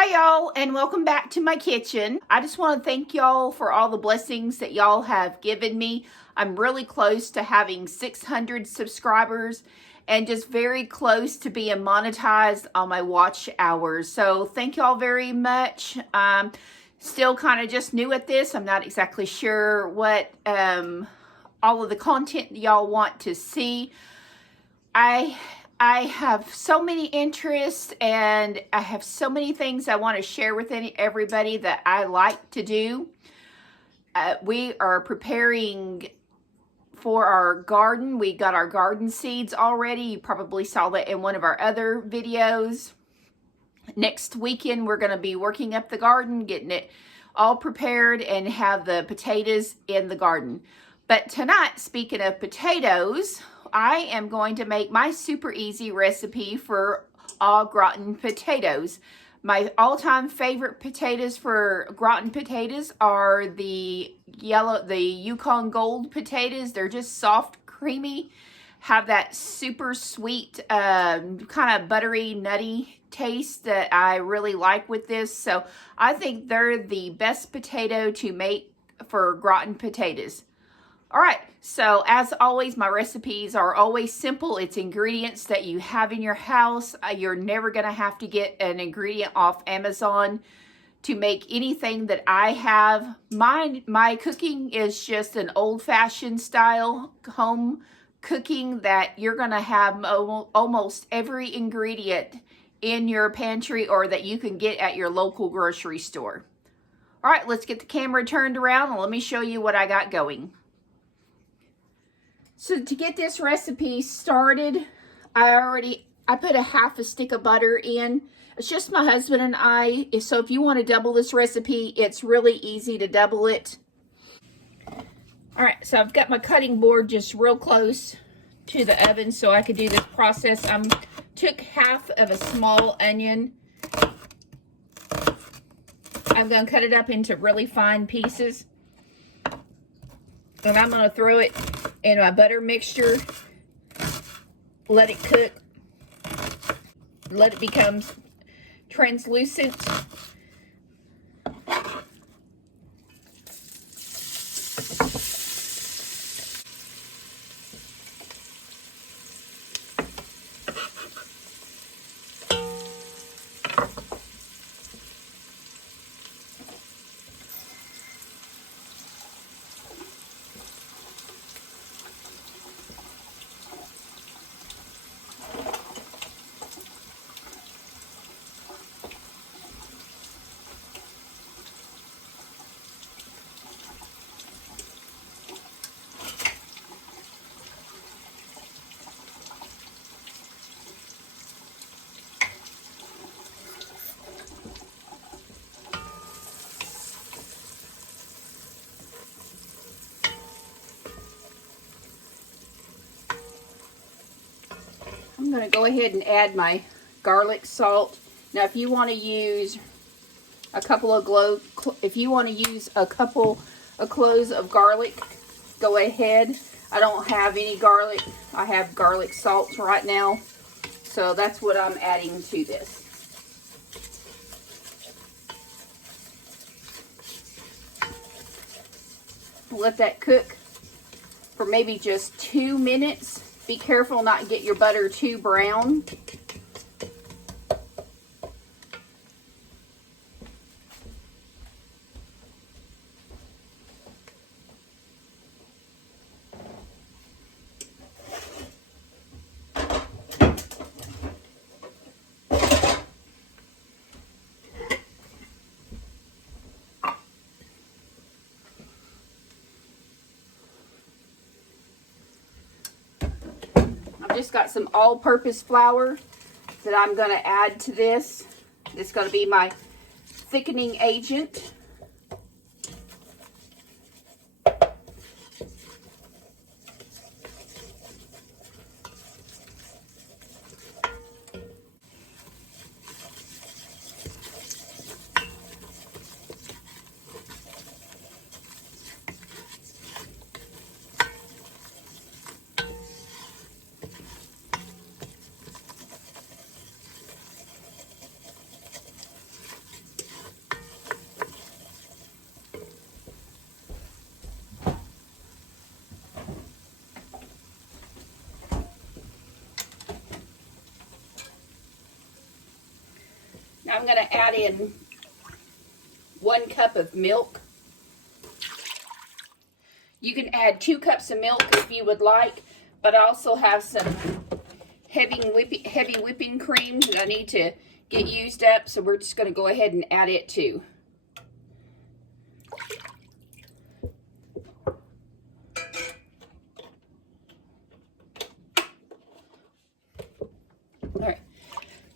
Hi y'all, and welcome back to my kitchen. I just want to thank y'all for all the blessings that y'all have given me. I'm really close to having 600 subscribers and just very close to being monetized on my watch hours. So thank y'all very much. Still kind of just new at this. I'm not exactly sure what all of the content y'all want to see. I have so many interests and I have so many things I want to share with everybody that I like to do. We are preparing for our garden. We got our garden seeds already. You probably saw that in one of our other videos. Next weekend, we're going to be working up the garden, getting it all prepared and have the potatoes in the garden. But tonight, speaking of potatoes, I am going to make my super easy recipe for all gratin potatoes. My all-time favorite potatoes for gratin potatoes are the Yukon Gold potatoes. They're just soft, creamy, have that super sweet, kind of buttery, nutty taste that I really like with this. So I think they're the best potato to make for gratin potatoes. All right, so as always, my recipes are always simple. It's ingredients that you have in your house. You're never going to have to get an ingredient off Amazon to make anything that I have. My cooking is just an old-fashioned style home cooking that you're going to have almost every ingredient in your pantry or that you can get at your local grocery store. All right, let's get the camera turned around and let me show you what I got going. So to get this recipe started, I put a half a stick of butter in. It's just my husband and I. So if you want to double this recipe, it's really easy to double it. All right, so I've got my cutting board just real close to the oven so I could do this process. I took half of a small onion. I'm going to cut it up into really fine pieces. And I'm going to throw it in my butter mixture, let it cook, let it become translucent. I'm going to go ahead and add my garlic salt. Now, if you want to use a couple of cloves of garlic, go ahead. I don't have any garlic. I have garlic salt right now. So that's what I'm adding to this. Let that cook for maybe just 2 minutes. Be careful not to get your butter too brown. Just got some all-purpose flour that I'm going to add to this. It's going to be my thickening agent. Now I'm going to add in 1 cup of milk. You can add 2 cups of milk if you would like, but I also have some heavy whipping cream that I need to get used up, so we're just going to go ahead and add it too. All right,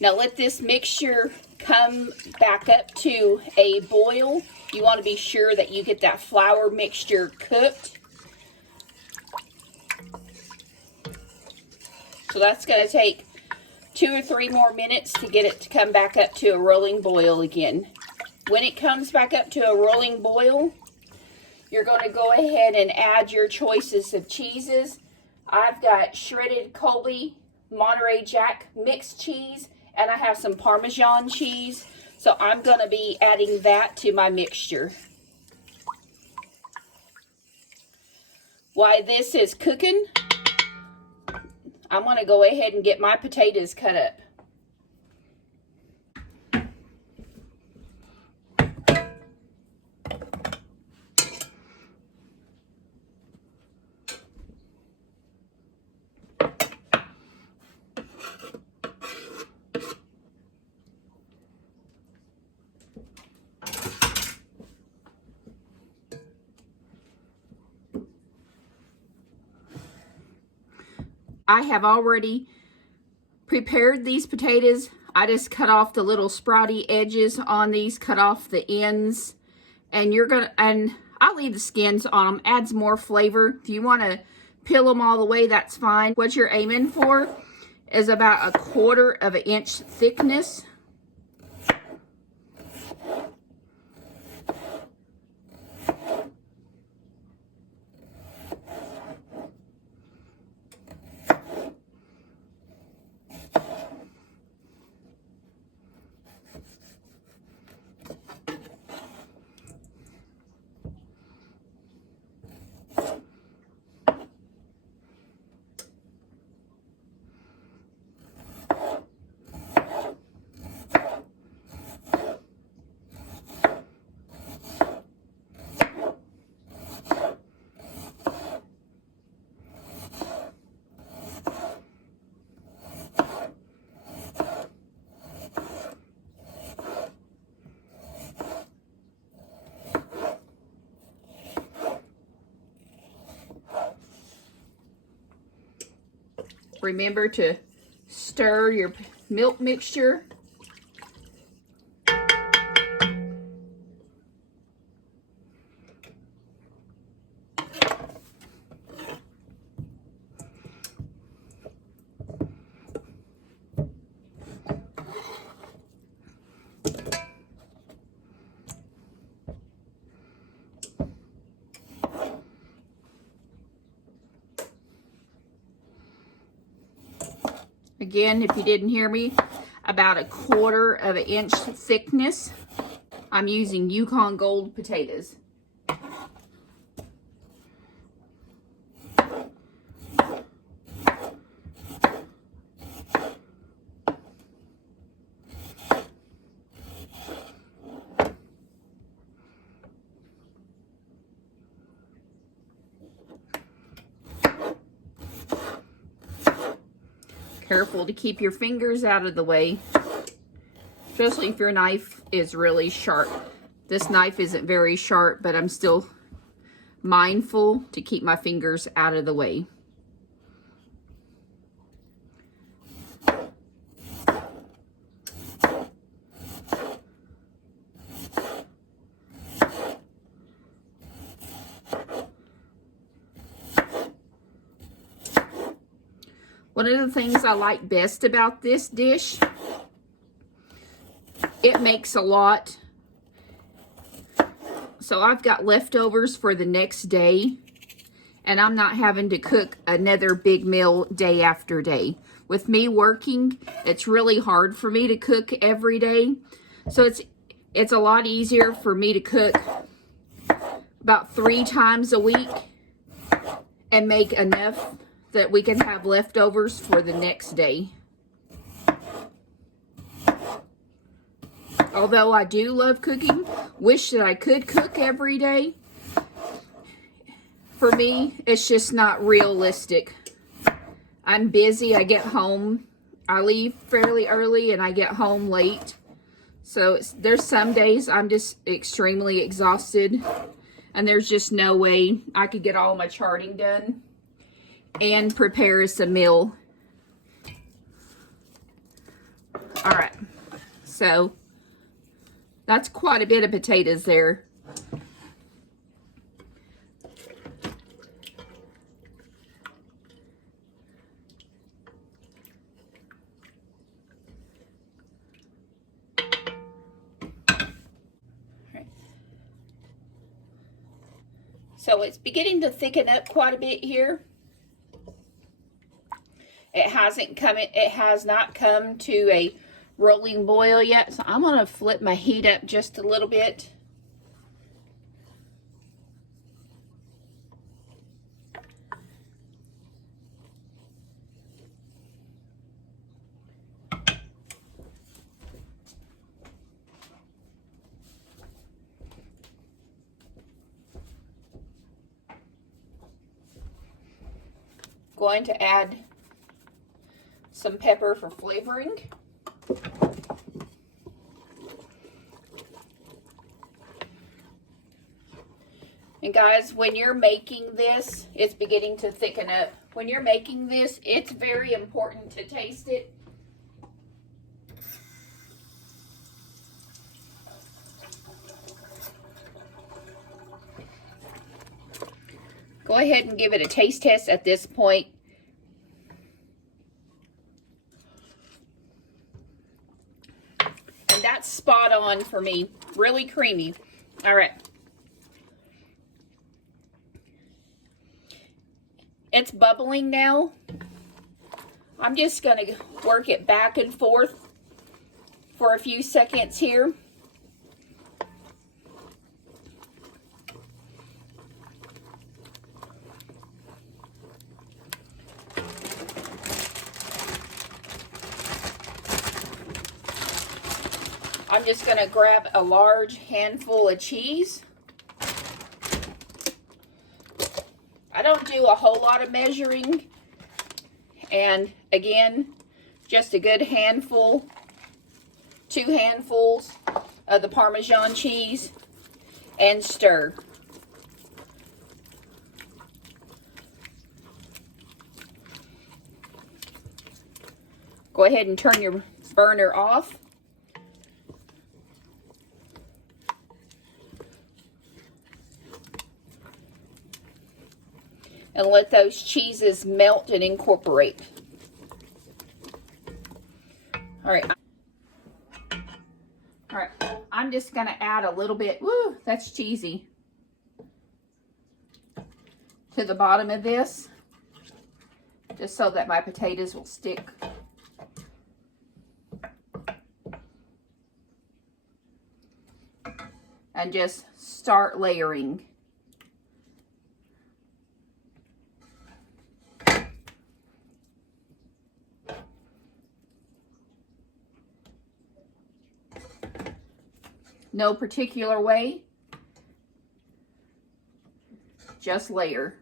now let this mixture come back up to a boil. You want to be sure that you get that flour mixture cooked. So that's going to take 2 or 3 more minutes to get it to come back up to a rolling boil again. When it comes back up to a rolling boil, you're going to go ahead and add your choices of cheeses. I've got shredded Colby Monterey Jack mixed cheese, and I have some Parmesan cheese. So I'm going to be adding that to my mixture. While this is cooking, I'm going to go ahead and get my potatoes cut up. I have already prepared these potatoes. I just cut off the little sprouty edges on these, cut off the ends, and I'll leave the skins on them. Adds more flavor. If you want to peel them all the way, that's fine. What you're aiming for is about 1/4 inch thickness. Remember to stir your milk mixture. Again, if you didn't hear me, about 1/4 inch thickness. I'm using Yukon Gold potatoes. Careful to keep your fingers out of the way, especially if your knife is really sharp. This knife isn't very sharp, but I'm still mindful to keep my fingers out of the way. One of the things I like best about this dish, it makes a lot. So I've got leftovers for the next day, and I'm not having to cook another big meal day after day. With me working, it's really hard for me to cook every day. So it's a lot easier for me to cook about 3 times a week and make enough that we can have leftovers for the next day. Although I do love cooking, wish that I could cook every day. For me, it's just not realistic. I'm busy. I get home. I leave fairly early and I get home late. So there's some days I'm just extremely exhausted. And there's just no way I could get all my charting done and prepare us a meal. All right. So that's quite a bit of potatoes there. So it's beginning to thicken up quite a bit here. It has not come to a rolling boil yet, so I'm gonna flip my heat up just a little bit. Going to add some pepper for flavoring. And guys, when you're making this, it's beginning to thicken up. When you're making this, it's very important to taste it. Go ahead and give it a taste test at this point. And that's spot on for me. Really creamy. All right. It's bubbling now. I'm just going to work it back and forth for a few seconds here. I'm just going to grab a large handful of cheese. I don't do a whole lot of measuring. And again, just a good handful, 2 handfuls of the Parmesan cheese, and stir. Go ahead and turn your burner off. And let those cheeses melt and incorporate. All right. All right. I'm just going to add a little bit. Woo, that's cheesy. To the bottom of this. Just so that my potatoes will stick. And just start layering. No particular way, just layer.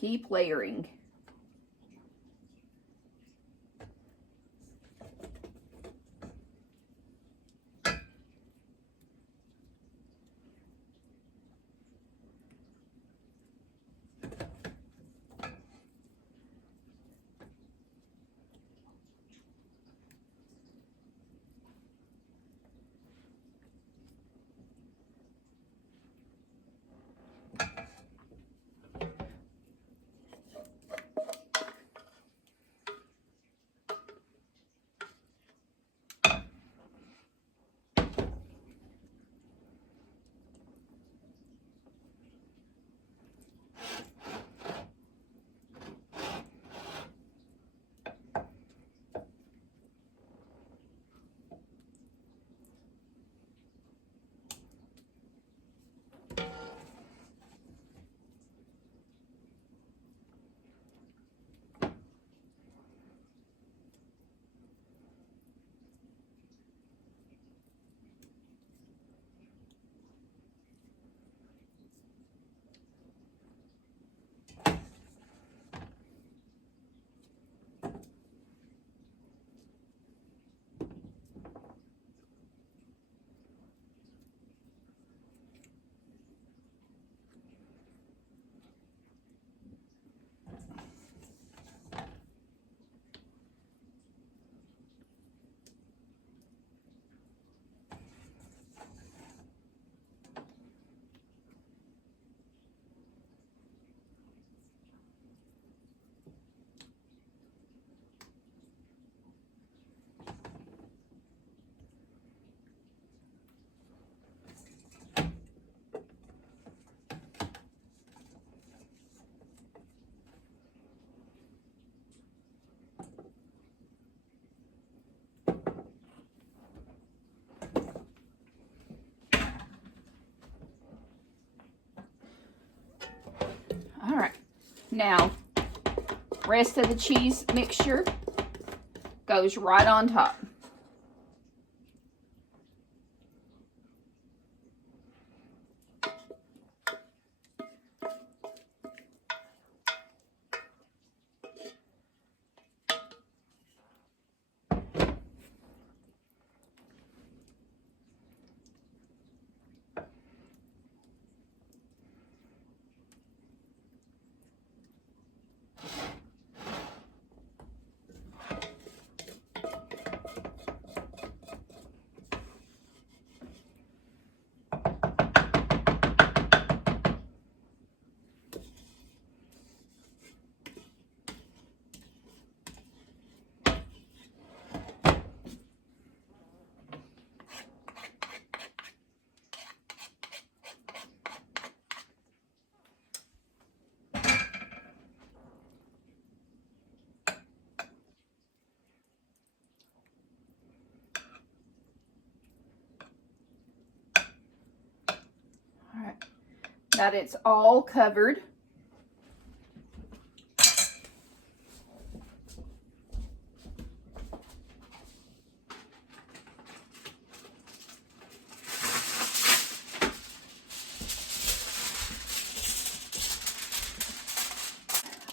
Keep layering. All right, now rest of the cheese mixture goes right on top. All right, that it's all covered.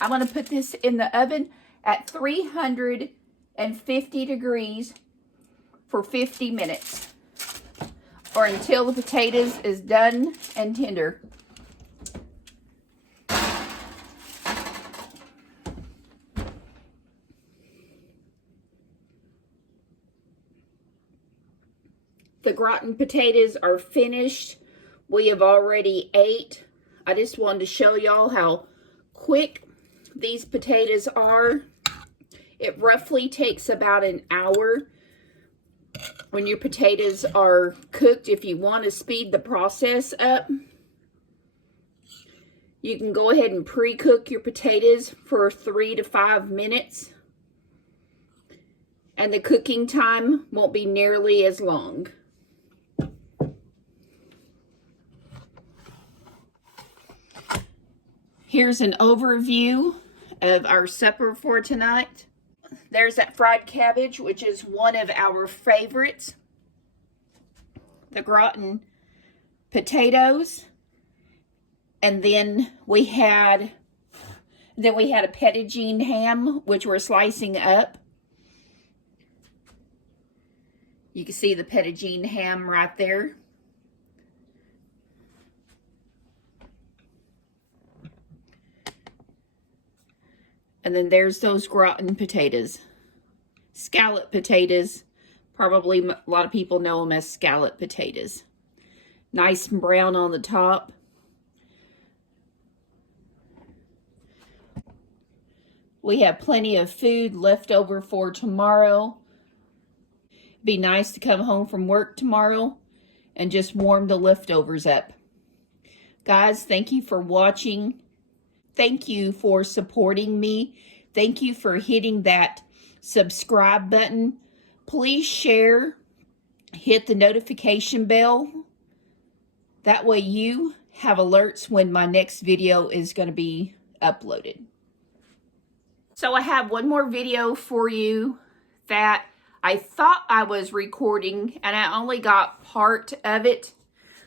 I'm going to put this in the oven at 350 degrees for 50 minutes or until the potatoes is done and tender. The gratin potatoes are finished. We have already ate. I just wanted to show y'all how quick these potatoes are. It roughly takes about an hour when your potatoes are cooked. If you want to speed the process up, you can go ahead and pre-cook your potatoes for 3 to 5 minutes. And the cooking time won't be nearly as long. Here's an overview of our supper for tonight. There's that fried cabbage, which is one of our favorites. The gratin potatoes. And then we had a fettuccine ham, which we're slicing up. You can see the fettuccine ham right there. And then there's those gratin potatoes. Scallop potatoes. Probably a lot of people know them as scallop potatoes. Nice and brown on the top. We have plenty of food left over for tomorrow. It'd be nice to come home from work tomorrow and just warm the leftovers up. Guys, thank you for watching. Thank you for supporting me. Thank you for hitting that subscribe button. Please share, hit the notification bell. That way you have alerts when my next video is going to be uploaded. So I have one more video for you that I thought I was recording and I only got part of it.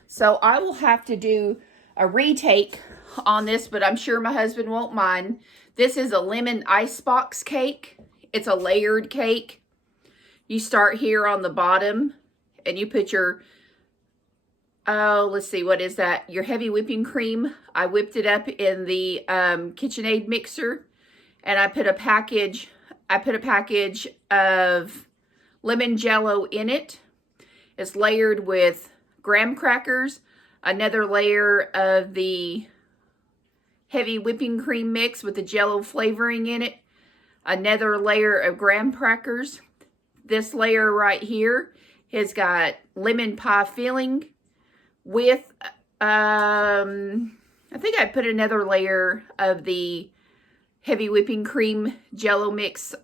So I will have to do a retake on this, but I'm sure my husband won't mind. This is a lemon icebox cake. It's a layered cake. You start here on the bottom and you put your, let's see, what is that? Your heavy whipping cream. I whipped it up in the KitchenAid mixer and I put a package of lemon jello in it. It's layered with graham crackers, another layer of the heavy whipping cream mix with the jello flavoring in it, another layer of graham crackers. This layer right here has got lemon pie filling with, I think I put another layer of the heavy whipping cream jello mix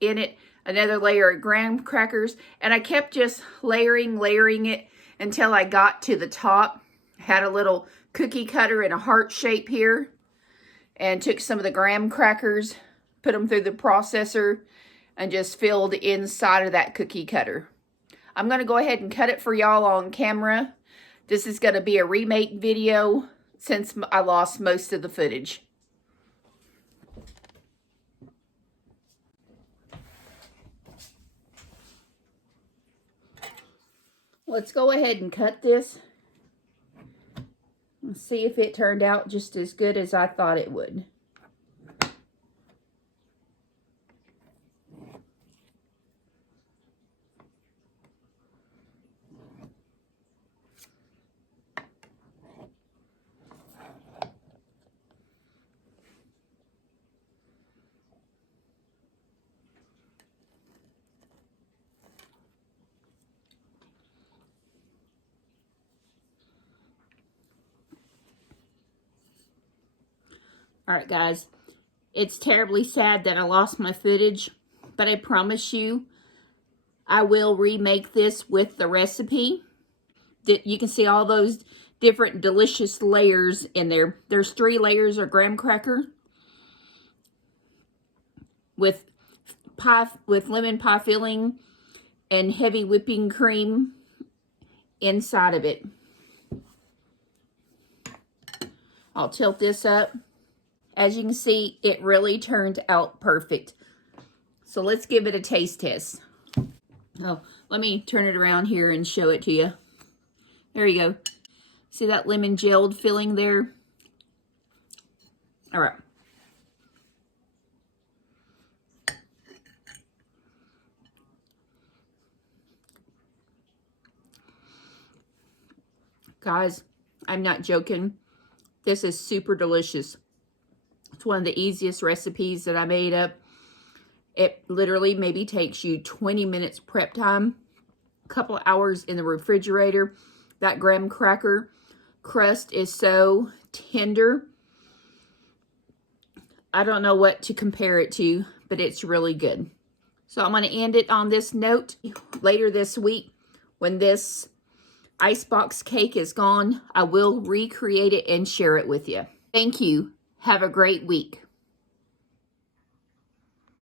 in it, another layer of graham crackers, and I kept just layering it until I got to the top. Had a little cookie cutter in a heart shape here. and took some of the graham crackers, put them through the processor, and just filled inside of that cookie cutter. I'm going to go ahead and cut it for y'all on camera. This is going to be a remake video since I lost most of the footage. Let's go ahead and cut this. Let's see if it turned out just as good as I thought it would. All right, guys, it's terribly sad that I lost my footage, but I promise you I will remake this with the recipe. You can see all those different delicious layers in there. There's 3 layers of graham cracker with lemon pie filling and heavy whipping cream inside of it. I'll tilt this up. As you can see, it really turned out perfect. So let's give it a taste test. Oh, let me turn it around here and show it to you. There you go. See that lemon gelled filling there? All right. Guys, I'm not joking. This is super delicious. It's one of the easiest recipes that I made up. It literally maybe takes you 20 minutes prep time, a couple of hours in the refrigerator. That graham cracker crust is so tender. I don't know what to compare it to, but it's really good. So I'm going to end it on this note. Later this week, when this icebox cake is gone, I will recreate it and share it with you. Thank you. Have a great week.